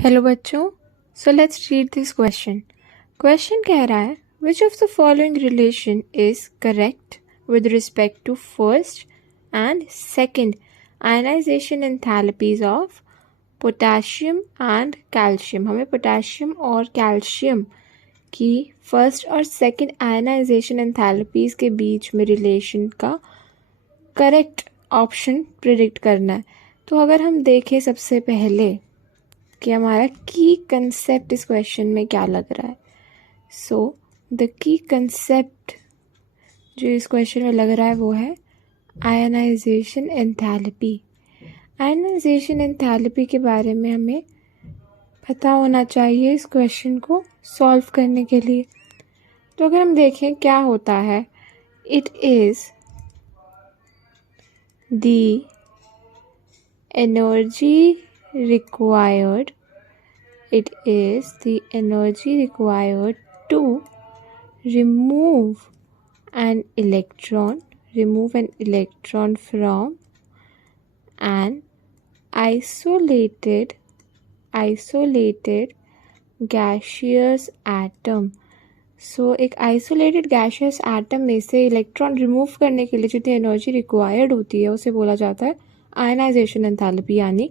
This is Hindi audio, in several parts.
हेलो बच्चों, so let's read this question. Question कह रहा है which of the following relation is correct with respect to first and second ionization enthalpies of potassium and calcium. हमें पोटेशियम और कैल्शियम की फर्स्ट और सेकंड आयनाइजेशन एंथैल्पीज के बीच में रिलेशन का करेक्ट ऑप्शन प्रिडिक्ट करना है। तो अगर हम देखें सबसे पहले कि हमारा की कंसेप्ट इस क्वेश्चन में क्या लग रहा है। सो द की कंसेप्ट जो इस क्वेश्चन में लग रहा है वो है आयनाइजेशन एंथैल्पी। आयनाइजेशन एंथैल्पी के बारे में हमें पता होना चाहिए इस क्वेश्चन को सॉल्व करने के लिए। तो अगर हम देखें क्या होता है, it is the energy required to remove an electron from an isolated gaseous atom। सो एक आइसोलेटेड गैशियस एटम में से इलेक्ट्रॉन रिमूव करने के लिए जितनी एनर्जी रिक्वायर्ड होती है उसे बोला जाता है आयनाइजेशन एंथैल्पी। यानी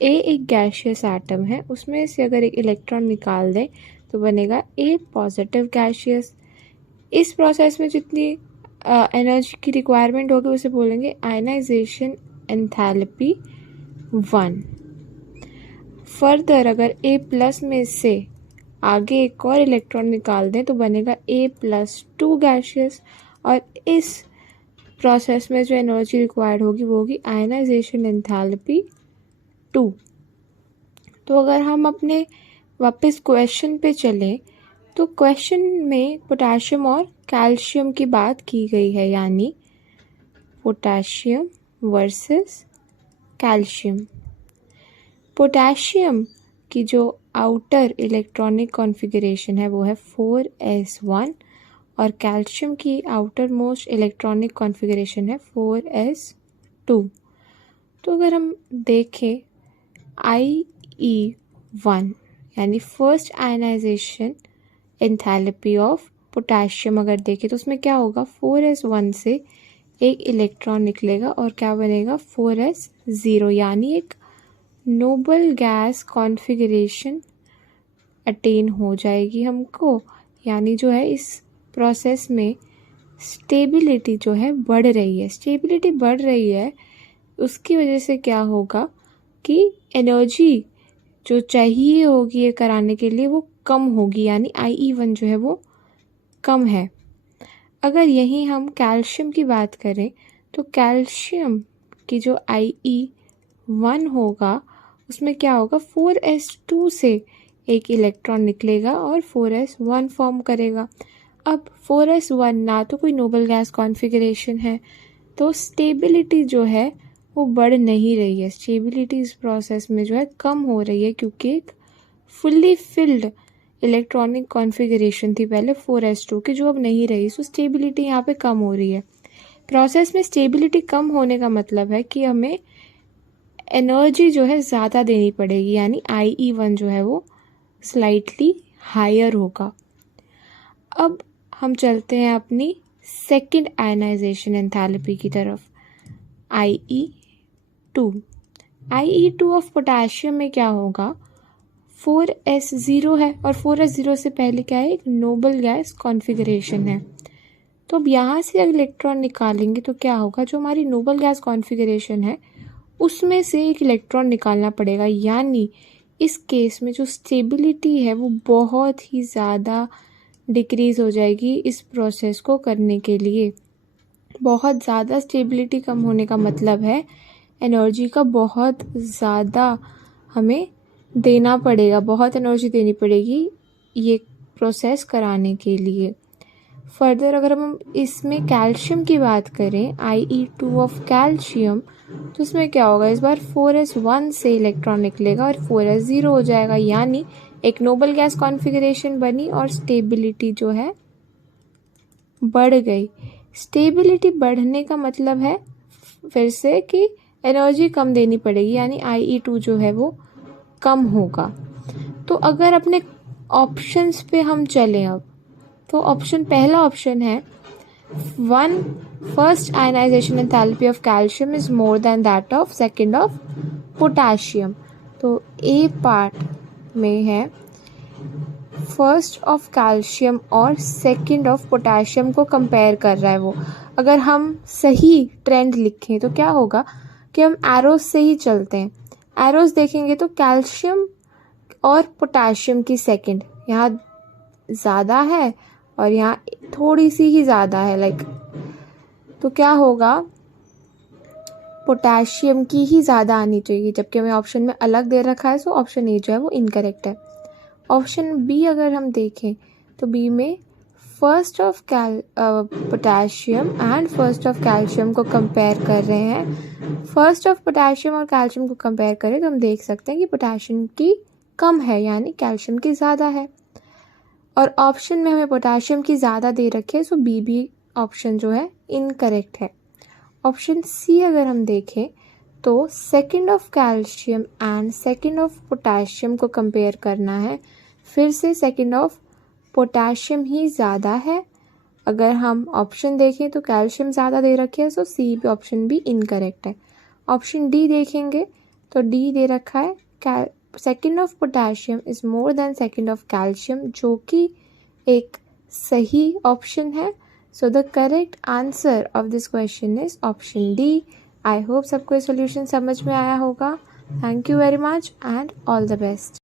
ए एक गैशियस एटम है, उसमें से अगर एक इलेक्ट्रॉन निकाल दें तो बनेगा ए पॉजिटिव गैशियस। इस प्रोसेस में जितनी एनर्जी की रिक्वायरमेंट होगी उसे बोलेंगे आयनाइजेशन एंथैल्पी 1। फर्दर अगर ए प्लस में से आगे एक और इलेक्ट्रॉन निकाल दें तो बनेगा A+2 गैशियस, और इस प्रोसेस में जो एनर्जी रिक्वायर्ड होगी वो होगी आयनाइजेशन एंथैल्पी 2। तो अगर हम अपने वापस क्वेश्चन पे चलें तो क्वेश्चन में पोटेशियम और कैल्शियम की बात की गई है, यानी पोटेशियम वर्सेस कैल्शियम। पोटेशियम की जो आउटर इलेक्ट्रॉनिक कॉन्फ़िगरेशन है वो है 4s1 और कैल्शियम की आउटर मोस्ट इलेक्ट्रॉनिक कॉन्फ़िगरेशन है 4s2। तो अगर हम देखें IE1 यानी first ionization enthalpy of potassium अगर देखें तो उसमें क्या होगा, 4s1 से एक इलेक्ट्रॉन निकलेगा और क्या बनेगा 4s0, यानी एक नोबल गैस कॉन्फ़िगरेशन अटेन हो जाएगी हमको। यानी जो है इस प्रोसेस में स्टेबिलिटी जो है बढ़ रही है। स्टेबिलिटी बढ़ रही है उसकी वजह से क्या होगा कि एनर्जी जो चाहिए होगी ये कराने के लिए वो कम होगी, यानी IE1 जो है वो कम है। अगर यहीं हम कैल्शियम की बात करें तो कैल्शियम की जो IE1 होगा उसमें क्या होगा, 4s2 से एक इलेक्ट्रॉन निकलेगा और 4s1 फॉर्म करेगा। अब 4s1 ना तो कोई नोबल गैस कॉन्फ़िगरेशन है, तो स्टेबिलिटी जो है वो बढ़ नहीं रही है। स्टेबिलिटी इस प्रोसेस में जो है कम हो रही है क्योंकि एक फुल्ली फिल्ड इलेक्ट्रॉनिक कॉन्फ़िगरेशन थी पहले 4s2 की, जो अब नहीं रही। सो स्टेबिलिटी यहाँ पे कम हो रही है। प्रोसेस में स्टेबिलिटी कम होने का मतलब है कि हमें एनर्जी जो है ज़्यादा देनी पड़ेगी, यानी IE1 जो है वो स्लाइटली हायर होगा। अब हम चलते हैं अपनी सेकंड आयनाइजेशन एंथैल्पी की तरफ, IE2। IE2 ऑफ पोटेशियम में क्या होगा, 4s0 है और 4s0 से पहले क्या है, एक नोबल गैस कॉन्फ़िगरेशन है। तो अब यहाँ से अगर इलेक्ट्रॉन निकालेंगे तो क्या होगा, जो हमारी नोबल गैस कॉन्फ़िगरेशन है उसमें से एक इलेक्ट्रॉन निकालना पड़ेगा। यानी इस केस में जो स्टेबिलिटी है वो बहुत ही ज़्यादा डिक्रीज़ हो जाएगी। इस प्रोसेस को करने के लिए बहुत ज़्यादा स्टेबिलिटी कम होने का मतलब है एनर्जी का बहुत ज़्यादा हमें देना पड़ेगा, बहुत एनर्जी देनी पड़ेगी ये प्रोसेस कराने के लिए। फर्दर अगर हम इसमें कैल्शियम की बात करें, IE2 ऑफ कैल्शियम, तो इसमें क्या होगा, इस बार 4s1 से इलेक्ट्रॉन निकलेगा और 4s0 हो जाएगा, यानी एक नोबल गैस कॉन्फ़िगरेशन बनी और स्टेबिलिटी जो है बढ़ गई। स्टेबिलिटी बढ़ने का मतलब है फिर से कि एनर्जी कम देनी पड़ेगी, यानी IE2 जो है वो कम होगा। तो अगर अपने ऑप्शंस पे हम चलें अब, तो पहला ऑप्शन है first ionization enthalpy of calcium is more than that of second of potassium. तो ए पार्ट में है फर्स्ट ऑफ कैल्शियम और सेकेंड ऑफ पोटाशियम को कंपेयर कर रहा है वो। अगर हम सही ट्रेंड लिखें तो क्या होगा कि हम एरोज से ही चलते हैं। एरोज देखेंगे तो कैल्शियम और पोटाशियम की सेकेंड यहाँ ज़्यादा है और यहाँ थोड़ी सी ही ज़्यादा है लाइक, तो क्या होगा, पोटाशियम की ही ज़्यादा आनी चाहिए, जबकि हमें ऑप्शन में अलग दे रखा है। सो ऑप्शन ए जो है वो इनकरेक्ट है। ऑप्शन बी अगर हम देखें तो बी में first of potassium and first of calcium को कंपेयर कर रहे हैं। फर्स्ट ऑफ पोटाशियम और कैल्शियम को कंपेयर करें तो हम देख सकते हैं कि पोटाशियम की कम है यानी कैल्शियम की ज़्यादा है, और ऑप्शन में हमें पोटाशियम की ज़्यादा दे रखी है। सो बी भी ऑप्शन जो है इनकरेक्ट है। ऑप्शन सी अगर हम देखें तो second of calcium and second of potassium को कंपेयर करना है। फिर से सेकेंड ऑफ पोटाशियम ही ज़्यादा है। अगर हम ऑप्शन देखें तो कैल्शियम ज़्यादा दे रखे है, सो सी भी ऑप्शन भी इनकरेक्ट है। ऑप्शन डी देखेंगे तो डी दे रखा है second of potassium is more than second of calcium, जो कि एक सही ऑप्शन है। So the correct answer of this question is option D. I hope सबको ये सोल्यूशन समझ में आया होगा। Thank you very much and all the best.